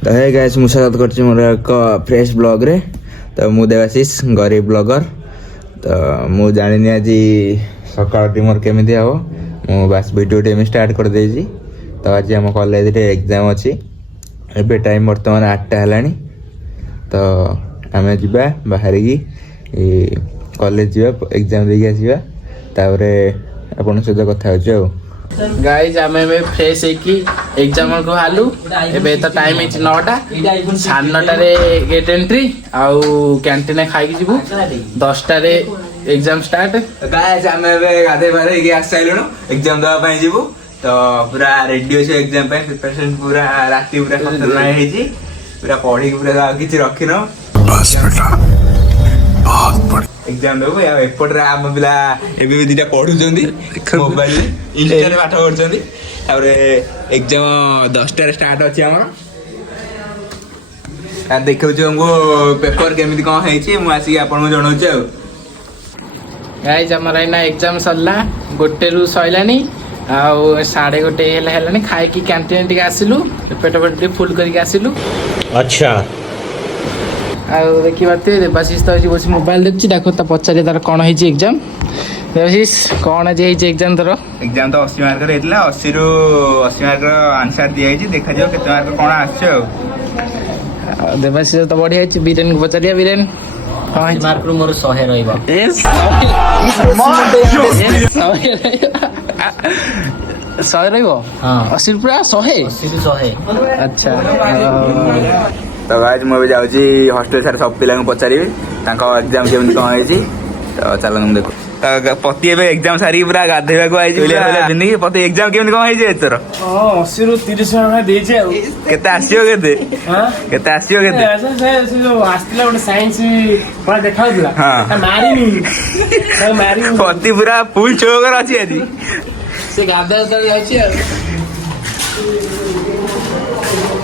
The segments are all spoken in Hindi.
तो है गाइस मु स्वागत करछि मोर एक फ्रेश ब्लॉग रे। तो मु देवाशीष गरीब ब्लॉगर। तो मु जानिनी आज सकाळ मोर केमिति हो मु बस वीडियो टे स्टार्ट कर देछि। तो आज हम कॉलेज रे एग्जाम अछि। एबे टाइम वर्तमान 8टा हलानी। तो आमे जिबा बाहर की कॉलेज जिबा एग्जाम देके आसीबा तारे आपन सहित कथा होछ। गाइज आमे फ्रेश होकी एग्जाम को आलू एबे तो टाइम है 9टा 9:30 रे गेट एंट्री आउ कैंटीन खाई जीवु 10टा रे एग्जाम स्टार्ट। गाइस आमे गाधे बारे के आस साइलुनो एग्जाम दवा पई जीवु। तो पूरा रेडी होछ एग्जाम पे प्रिपरेशन पूरा राती पूरा खतरनाक है जी। पूरा पढ़ी पूरा किछि रखिनो बस बेटा बहुत बड़ी एग्जाम देबो या एपट रे आम बिला एबे भी दिटा पढु जंदी मोबाइल इंस्टा रे पाठ कर जंदी। और एग्जाम 10टा रे स्टार्ट अछि हमर। आ देखौ छ हमको पेपर केमिति कोन है छी मु आसी आपन को जणौ छ। गाइज हमरा ना एग्जाम सरला गोटे रु सइलानी आउ 1:30 हेलानी खाई की कैंटीन टिक आसिलु पेट पेट फुल करके आसिलु। अच्छा आउ देखि बाते देवाशीष तो बस मोबाइल देखछि देखो त पचारे तार कोन है एग्जाम। देवाशीष कोन जे है एग्जाम तोर एग्जाम तो 80 मार्क रे हेतला 80 रु 80 मार्क रो आंसर दिया है देखा जो केते मार्क कोन आछो। देवाशीष तो बढ़िया है बीरेन को पचारिया बीरेन हां मार्क रो मोर 100 रहइबा ए 100 रहइबो। हां 80 पूरा 100 अच्छा। तो आज मैं जाऊँ हॉस्टेल सारे सब पिला पचारि एग्जाम केमती कौन है। तो चलो तुम देखो तो पति एग्जाम सारी पूरा गाधेवा को आई पति एग्जाम केमती कौन है तोर 80 रु 30 टका देजे केते आसियो केते केते आसियो केते आस्तिला गोटे साइंस पढा देखाउला मारिनी पति पूरा फुल चोकर अछि आदि से गाधे तो जाछि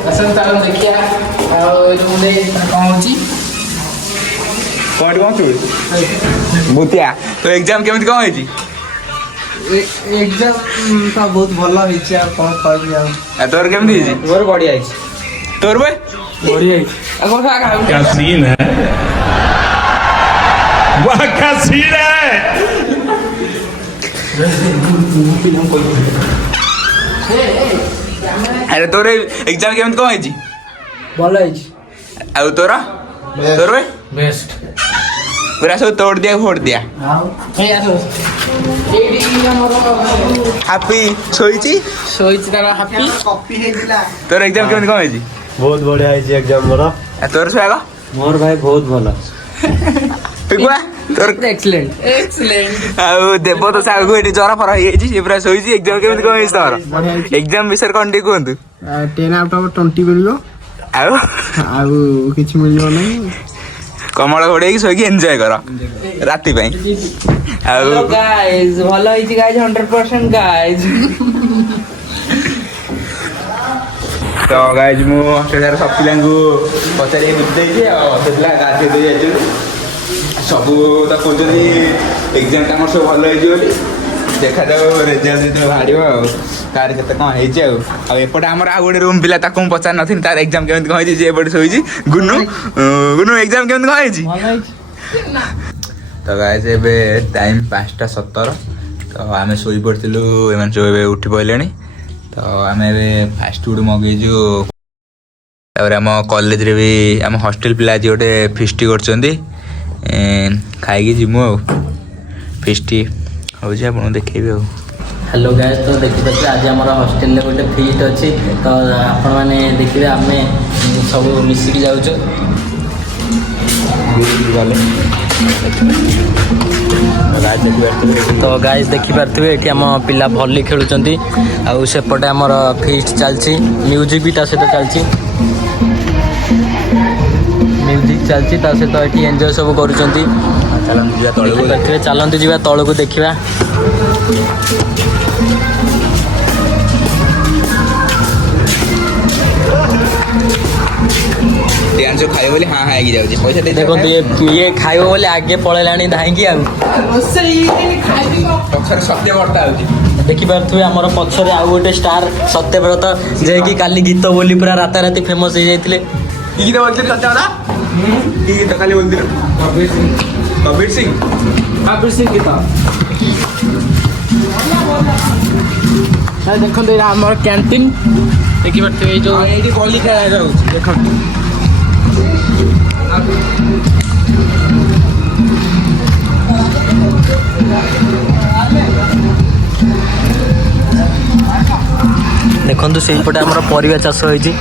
असन तारम देखिया आ मुझे कौन होची कौन छु बुतिया। तो एग्जाम केमती कौन है एग्जाम तो बहुत भल होइछ आ कोन कहबी आ तोर केमती है मोर बढ़िया है तोर बे बढ़िया है आ कोन क्या सीन है वाह क्या सीन है। अरे तोर एग्जाम केमती कौन है भल है आ तोर तोर बे बेस्ट पूरा सब तोड़ दिया फोड़ दिया हैप्पी सोईची तार हैप्पी तोर एग्जाम केमती कौन है बहुत बढ़िया है एग्जाम मोर तोर सुआग मोर भाई बहुत भलो पिकुआ तोर एक्सीलेंट आ देबो तो साग को एटी जरा फर हे छी पूरा सोईची एग्जाम केमती कौन है तोर एग्जाम विषय कोन टी कोंतु 10 आउट ऑफ 20 मिलियो आउ किछि मिलियो नै कमल घोड़े की सोई एंजॉय कर राती पे गाइस भलो होई गाइस 100% गाइस। तो गाइस मु हॉस्टेल सब पिला को पचारे बुझे छी आ पिला गाथे दे जाय सब तो कहते एग्जाम टाइम सब भल हो देखा जाओ रिजल्ट जो बाहर तार के कौन होपटे आम आ गए रूम पिला पचार न तार एग्जाम केमती कौन होपटे शोची गुनु गुनु एग्जाम केमती कौन तो गाइस एबे टाइम 5:17 तो आम शोई पड़ू एम सब उठी पड़े। तो आम फास्ट फुड मगेजु आम कॉलेज रे भी आम हॉस्टेल पिला आज गोटे फिस्टी कर खाई जीमु आ फिस्टी हो देखेबी आ। हेलो गाइस तो देखिए आज आम हॉस्टेल में गोटे फीस्ट अच्छी तो आपण मैंने देखिए आम सब मिसिकी जाऊँ तो गाइस देखिपे ये आम पिला भली खेलुंट आउपटे आमर फीस्ट चलती म्यूजिक भी सहित चलती म्यूजिक चलती सहित ये एंजॉय सब कर चलती जा तौक देखा खाइब बोली हाँ हाँ जाऊँगी पैसा देखो ये खाइब बोले आगे पलैला धाई पक्षर सत्य बर्ता ଦେଖିପାରୁଥିବେ ଆମର ପଛରେ ଆଉ ଗୋଟେ ଷ୍ଟାର ସତ୍ୟବ୍ରତ ଯିଏକି କାଲି ଗୀତ ବୋଲି ପୁରା ରାତାରାତି ଫେମସ୍ ହେଇଯାଇଥିଲେ। କି ଗୀତ ବୋଲଥିଲେ ସତ୍ୟବ୍ରତ? କି ଗୀତ କାଲି ବୋଲଥିଲେ? କବିର ସିଂ ଗୀତ। ଦେଖନ୍ତୁ ଏଇଟା ଆମର କ୍ୟାଣ୍ଟିନ୍ ଦେଖିପାରୁଥିବେ ଏଇ ଯେଉଁ ଏଇଠି କଲି ଖାଇଯାଉଛି ଦେଖନ୍ତୁ। ଦେଖନ୍ତୁ ସେଇପଟେ ଆମର ପରିବା ଚାଷ ହେଇଛି।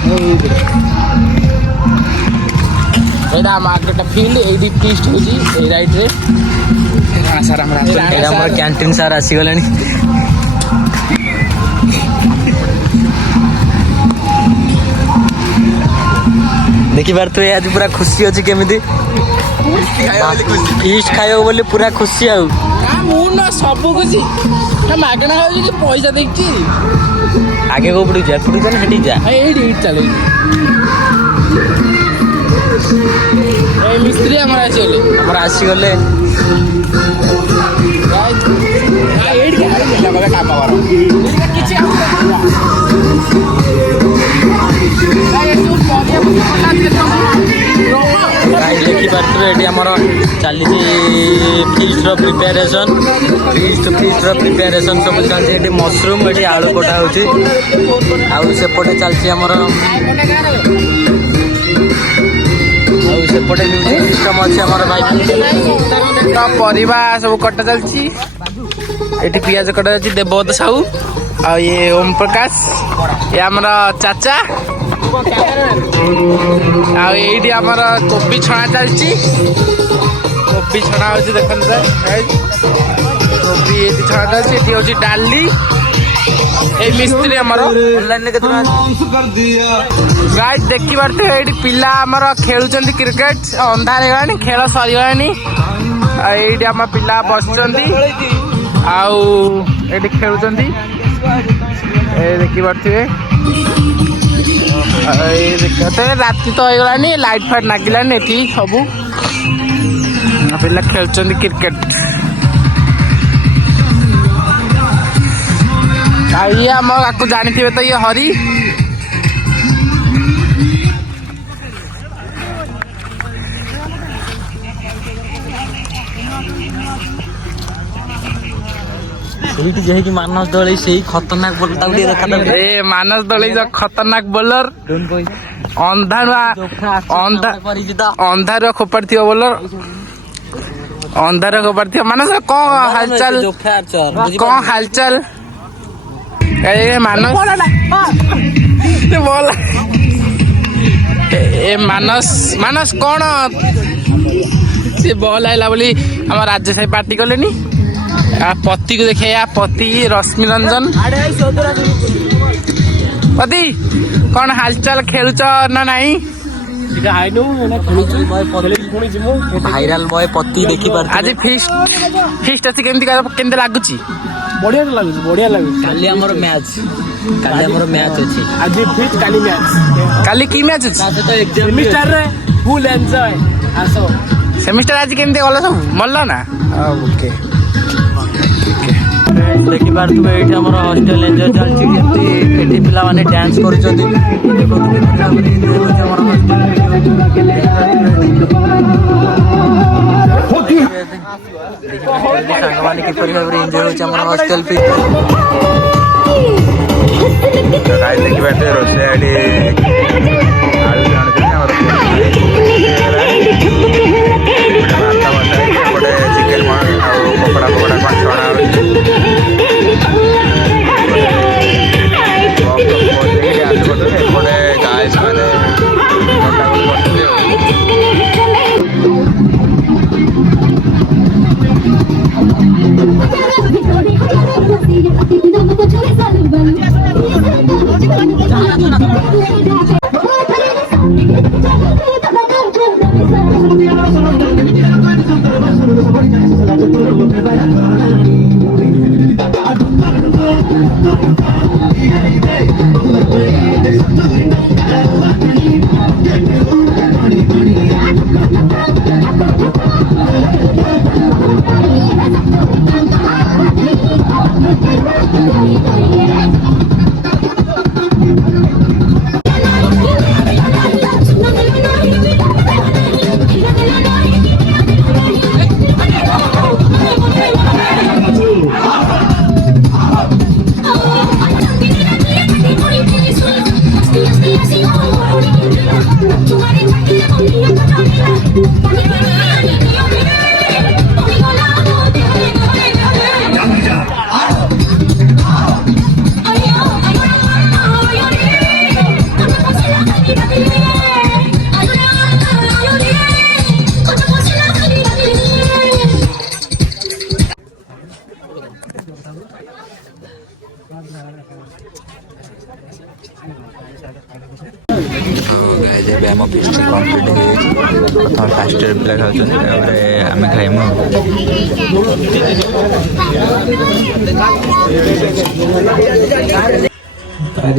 ଏଇଟା ଆମ ଆଗଟା ଫିଲ୍ଡ, ଏଇଠି ଫିଷ୍ଟ ହେଉଛି ଏଇ ରାଇଟ୍ରେ। ଏଇଟା ଆମର କ୍ୟାଣ୍ଟିନ୍ ସାର୍ ଆସିଗଲେଣି। ଦେଖିପାରୁଥିବେ ଆଜି ପୁରା ଖୁସି ଅଛି କେମିତି ଫିଷ୍ଟ ଖାଇବ ବୋଲି ପୁରା ଖୁସି। ଆଉ ମୁଁ ନା ସବୁ ଖୁସି ମାଗଣା ହେଉଛି କି ପଇସା ଦେଇଛି। ଆଗେ କୋଉପଟୁ ଯା ଏପଟୁ ଯା ନା ସେଠି ଯା ଏଇଠି ଚାଲ ଏଇ ମିସ୍ତ୍ରୀ ଆମର ଆସିଗଲେ କାମ କର କିଛି ଦେଖିପାରୁଥିବେ ଏଠି ଆମର ଚାଲିଛି ଫିଷ୍ଟର ପ୍ରିପାରେସନ୍ ସବୁ ଚାଲିଛି। ଏଠି ମସରୁମ୍, ଏଠି ଆଳୁ କଟା ହେଉଛି। ଆଉ ସେପଟେ ଚାଲିଛି ଆମର ସେପଟେ ମ୍ୟୁଜିକ୍ ସିଷ୍ଟମ୍ ଅଛି ଆମର ଭାଇ। ପରିବା ସବୁ କଟା ଚାଲିଛି। ଏଠି ପିଆଜ କଟା ଯାଉଛି ଦେବବ୍ରତ ସାହୁ, ଆଉ ଇଏ ଓମ୍ ପ୍ରକାଶ, ଇଏ ଆମର ଚାଚା। ଆଉ ଏଇଠି ଆମର କୋବି ଛଣା ଚାଲିଛି। କୋବି ଛଣା ହେଉଛି ଦେଖନ୍ତୁ ସାର୍, କୋବି ଏଠି ଛଣା ଚାଲିଛି। ଏଠି ହେଉଛି ଡାଲି। ଏଇ ମିସ୍ତ୍ରୀ ଆମର ଗାଇଡ୍ ଦେଖିପାରୁଥିବେ ଏଇଠି ପିଲା ଆମର ଖେଳୁଛନ୍ତି କ୍ରିକେଟ। ଅନ୍ଧାର ହେଇଗଲାଣି, ଖେଳ ସରିଗଲାଣି। ଆଉ ଏଇଠି ଆମ ପିଲା ବସୁଛନ୍ତି ଆଉ ଏଇଠି ଖେଳୁଛନ୍ତି। ଏଇ ଦେଖିପାରୁଥିବେ ରାତି ତ ହେଇଗଲାଣି, ଲାଇଟ୍ ଫାଇଟ୍ ଲାଗିଲାନି ଏଠି ସବୁ ପିଲା ଖେଳୁଛନ୍ତି କ୍ରିକେଟ। ଆଉ ଇଏ ଆମ ଆକୁ ଜାଣିଥିବେ ତ, ଇଏ ହରି। ଏଇଠି ଯାଇକି ମାନସ ଦଳେଇ ସେଇ ଖତରନାକ ବୋଲର ତାକୁ ଟିକେ ଦେଖାଦେବେ। ଏ ମାନସ ଦଳେଇ ଖତରନାକ ବୋଲର, ଅନ୍ଧାରୁଆ ଖୋପାଡ଼ି ଥିବ ବୋଲର, ଅନ୍ଧାରୁଆ ଖୋପାଡ଼ି ଥିବ। ମାନସ କଣ ହାଲଚାଲ, କଣ ହାଲଚାଲ? ଏ ମାନସ ମାନସ କଣ ସେ ବଲ ଆଇଲା ବୋଲି ଆମ ରାଜ୍ୟ ସାହି ପାର୍ଟି କଲେନି। ପତିକୁ ଦେଖେଇବା, ପତି ରଶ୍ମି ରଞ୍ଜନ। ପତି କଣ ହାଲଚାଲ, ଖେଳୁଛ ନା ନାଇଁ? ଭାଇରାଲ ବୟ ପତି ଦେଖିପାରୁଥିବେ। ଆଜି ଫିଷ୍ଟ ଅଛି, କେମିତି ଲାଗୁଛି? ବଢିଆ ଲାଗୁଛି। କାଲି ଆମର ମ୍ୟାଚ୍ ଅଛି। ଆଜି ଫିଷ୍ଟ, କାଲି ମ୍ୟାଚ୍। କାଲି କି ମ୍ୟାଚ୍ ଅଛି? ସେମିଷ୍ଟାରରେ ଫୁଲ୍ ଏନ୍ଜୟ। ଆସ ସେମିଷ୍ଟାର ଆଜି କେମିତି ଗଲା ସବୁ? ଭଲ ନା? ଓକେ। ଦେଖିପାରୁଥିବେ ଏଇଠି ଆମର ହଷ୍ଟେଲ ଏନ୍ଜୟ ଚାଲିଛି। ଯେମିତି ଏଠି ପିଲାମାନେ ଡ୍ୟାନ୍ସ କରୁଛନ୍ତି। ସାଙ୍ଗମାନେ କିପରି ଭାବରେ ଏନ୍ଜୟ ହେଉଛି ଆମର ହଷ୍ଟେଲ ଫିଷ୍ଟ। ଦେଖିପାରୁଥିବେ ରୋଷେଇ ଏଠି ଆଳୁ ଜାଣୁଛନ୍ତି ଆମର ଏପଟେ ଚିକେନ ଆଉ ପକୋଡା କଣ ଛଣା ହେଉଛି। ଏପଟେ ଗାଈ ମାନେ କଟାକଟି କରୁଛନ୍ତି। ଗାଇଜ ଏବେ ଆମ ଫିଷ୍ଟ କମ୍ପ୍ଲିଟ୍ ହେଇଯାଇଛି। ପ୍ରଥମ ଫାଷ୍ଟ ଇୟର ପିଲା ଖାଉଛନ୍ତି, ତାପରେ ଆମେ ଖାଇମୁ।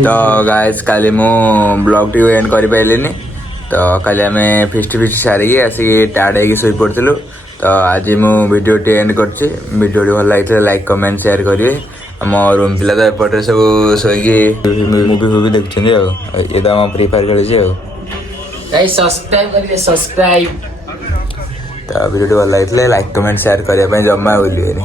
ତ ଗାଇଜ କାଲି ମୁଁ ବ୍ଲଗ୍ଟିକୁ ଏଣ୍ଡ କରିପାରିଲିନି। ତ କାଲି ଆମେ ଫିଷ୍ଟ ସାରିକି ଆସିକି ଟାୟାର୍ଡ ହେଇକି ଶୋଇପଡ଼ିଥିଲୁ। ତ ଆଜି ମୁଁ ଭିଡ଼ିଓଟି ଏଣ୍ଡ କରୁଛି। ଭିଡ଼ିଓଟି ଭଲ ଲାଗିଥିଲେ ଲାଇକ୍ କମେଣ୍ଟ ସେୟାର କରିବେ। ଆମ ରୁମ୍ ପିଲା ତ ଏପଟରେ ସବୁ ଶୋଇକି ମୁଭି ଫୁଭି ଦେଖୁଛନ୍ତି ଆଉ। ଇଏ ତ ଆମ ଫ୍ରି ଫାୟାର ଖେଳୁଛି ଆଉ। ଗାଇସ୍ ସବସ୍କ୍ରାଇବ କରିବେ, ସବସ୍କ୍ରାଇବ। ତ ଭିଡ଼ିଓଟି ଭଲ ଲାଗିଥିଲେ ଲାଇକ୍ କମେଣ୍ଟ ସେୟାର କରିବା ପାଇଁ ଜମା ଭୁଲିବେନି।